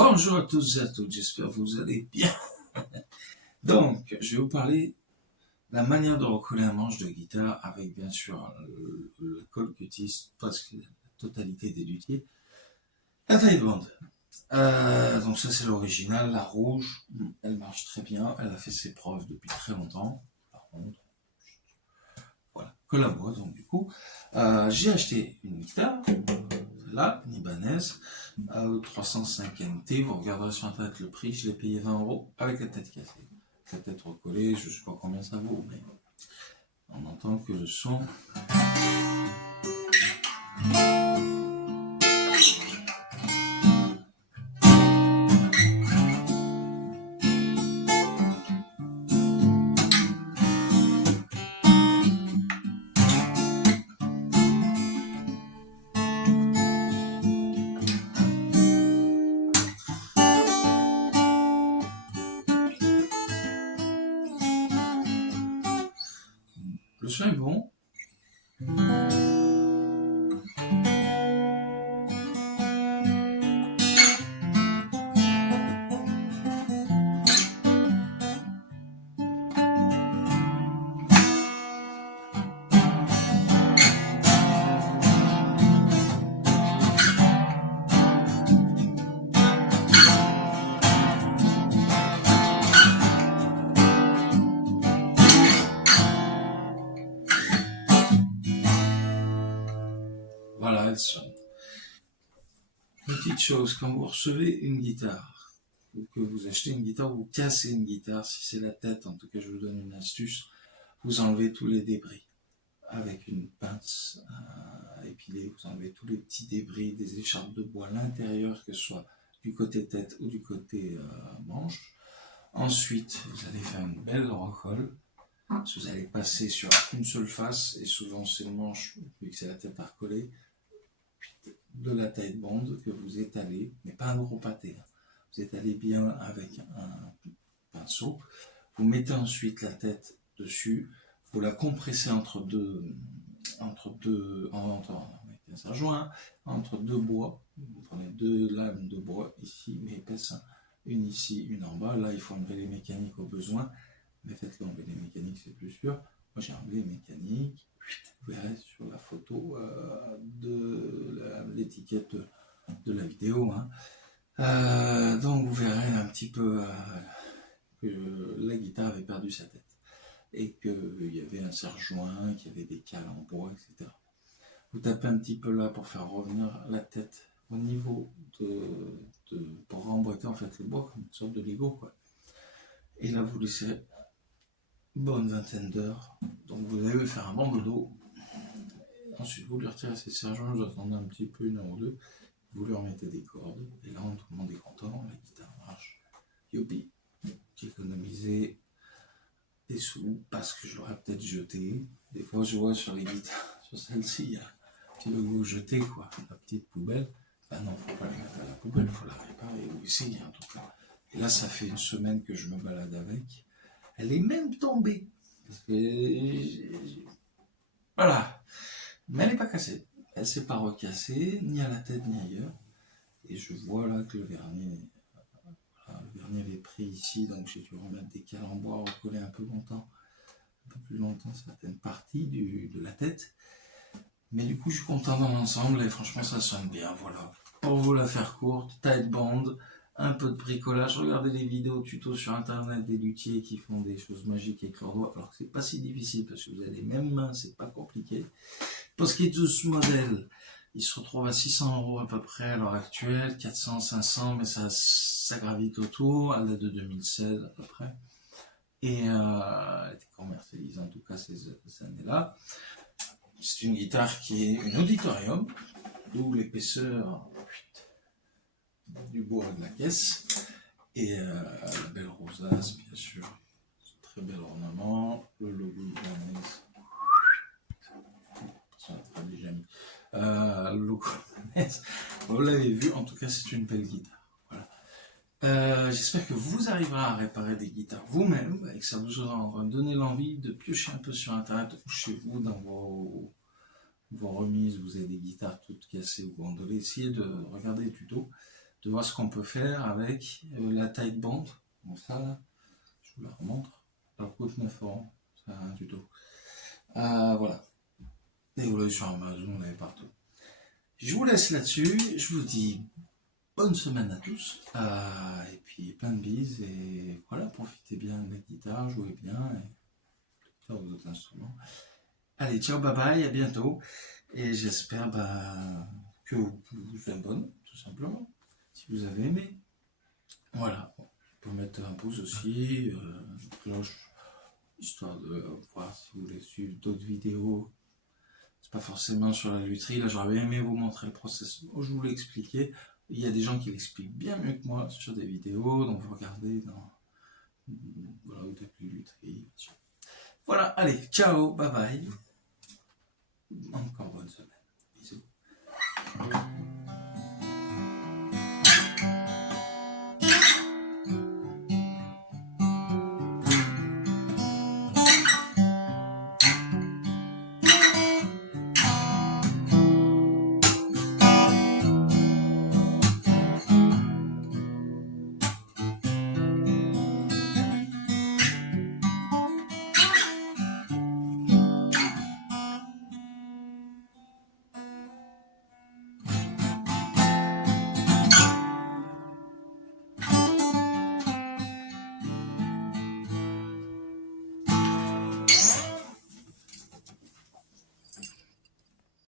Bonjour à tous et à toutes, j'espère que vous allez bien. Donc, je vais vous parler de la manière de recoller un manche de guitare avec bien sûr le colle qu'utilise presque la totalité des luthiers, la taille de bande. Donc ça c'est l'original, la rouge, elle marche très bien, elle a fait ses preuves depuis très longtemps. Par contre, voilà, colle à bois donc du coup. J'ai acheté une guitare, là, une Ibanez, 305 NT, vous regarderez sur internet le prix, je l'ai payé 20 € avec la tête cassée. La tête recollée, je ne sais pas combien ça vaut, mais on entend que le son... Le son est bon. Voilà, elle sonne. Petite chose, quand vous recevez une guitare, ou que vous achetez une guitare, ou vous cassez une guitare, si c'est la tête, en tout cas je vous donne une astuce, vous enlevez tous les débris avec une pince épilée, vous enlevez tous les petits débris des écharpes de bois à l'intérieur, que ce soit du côté tête ou du côté manche. Ensuite, vous allez faire une belle recolle. Vous allez passer sur une seule face, et souvent c'est le manche, vu que c'est la tête à recoller, de la taille de bande que vous étalez, mais pas un gros pâté. Vous étalez bien avec un pinceau. Vous mettez ensuite la tête dessus, vous la compressez entre deux avec un serre-joint, entre deux bois. Vous prenez deux lames de bois ici, mais épaisses, une ici, une en bas. Là, il faut enlever les mécaniques au besoin, mais faites-le enlever les mécaniques, c'est plus sûr. Moi, j'ai enlevé les mécaniques. Vous verrez sur la photo de l'étiquette de la vidéo. Donc, vous verrez un petit peu que la guitare avait perdu sa tête et qu'il y avait un serre-joint, qu'il y avait des cales en bois, etc. Vous tapez un petit peu là pour faire revenir la tête au niveau pour remboîter en fait le bois comme une sorte de Lego, quoi. Et là vous laissez une bonne vingtaine d'heures. Donc vous allez faire un bon dodo. Ensuite vous lui retirez ses serre-joints, vous attendez un petit peu, une heure ou deux, vous lui remettez des cordes, et là tout le monde est content, la guitare marche. Youpi, j'ai économisé des sous parce que je l'aurais peut-être jeté. Des fois je vois sur les guitares, sur celle-ci, il y a un petit logo jeté, quoi, la petite poubelle. Ben non, faut pas la mettre à la poubelle, faut la réparer, ou essayer en tout cas. Et là ça fait une semaine que je me balade avec. Elle est même tombée. Parce que voilà. Mais elle n'est pas cassée. Elle ne s'est pas recassée, ni à la tête ni ailleurs. Et je vois là que le vernis avait pris ici, donc j'ai dû remettre des cales en bois, recoller un peu plus longtemps certaines parties de la tête. Mais du coup, je suis content dans l'ensemble et franchement, ça sonne bien. Voilà. Pour vous la faire courte, taille de bande, un peu de bricolage. Regardez les vidéos tutos sur internet des luthiers qui font des choses magiques avec leurs doigts. Alors que c'est pas si difficile parce que vous avez les mêmes mains, c'est pas compliqué. Pour ce qui est de ce modèle, il se retrouve à 600 € à peu près à l'heure actuelle, 400, 500, mais ça gravite autour. Elle date de 2016 à peu près. Et elle a été commercialisée en tout cas ces années-là. C'est une guitare qui est une auditorium, d'où l'épaisseur du bois de la caisse. Et la belle rosace, bien sûr. Très bel ornement. Le logo Ibanez. Le logo Ibanez. Vous l'avez vu, en tout cas, c'est une belle guitare. Voilà. J'espère que vous arriverez à réparer des guitares vous-même et que ça vous aura donné l'envie de piocher un peu sur internet ou chez vous dans vos remises, vous avez des guitares toutes cassées ou gondolées, essayez de regarder les tutos, de voir ce qu'on peut faire avec la taille de bande. Bon, ça, là, je vous la remontre. Ça coûte 9 €, c'est un tuto. Voilà. Et vous l'avez sur Amazon, vous l'avez partout. Je vous laisse là-dessus. Je vous dis bonne semaine à tous. Et puis plein de bises. Et voilà, profitez bien de la guitare, jouez bien. Et d'autres instruments. Allez, ciao, bye bye, à bientôt. Et j'espère que vous abonnez, tout simplement, si vous avez aimé. Voilà, vous pouvez mettre un pouce aussi, une cloche, histoire de voir si vous voulez suivre d'autres vidéos. C'est pas forcément sur la lutherie, là j'aurais bien aimé vous montrer le process. Je vous l'ai expliqué. Il y a des gens qui l'expliquent bien mieux que moi sur des vidéos, donc vous regardez dans voilà, vous tapez lutherie. Voilà, allez, ciao, bye bye. Encore bonne semaine. Bisous.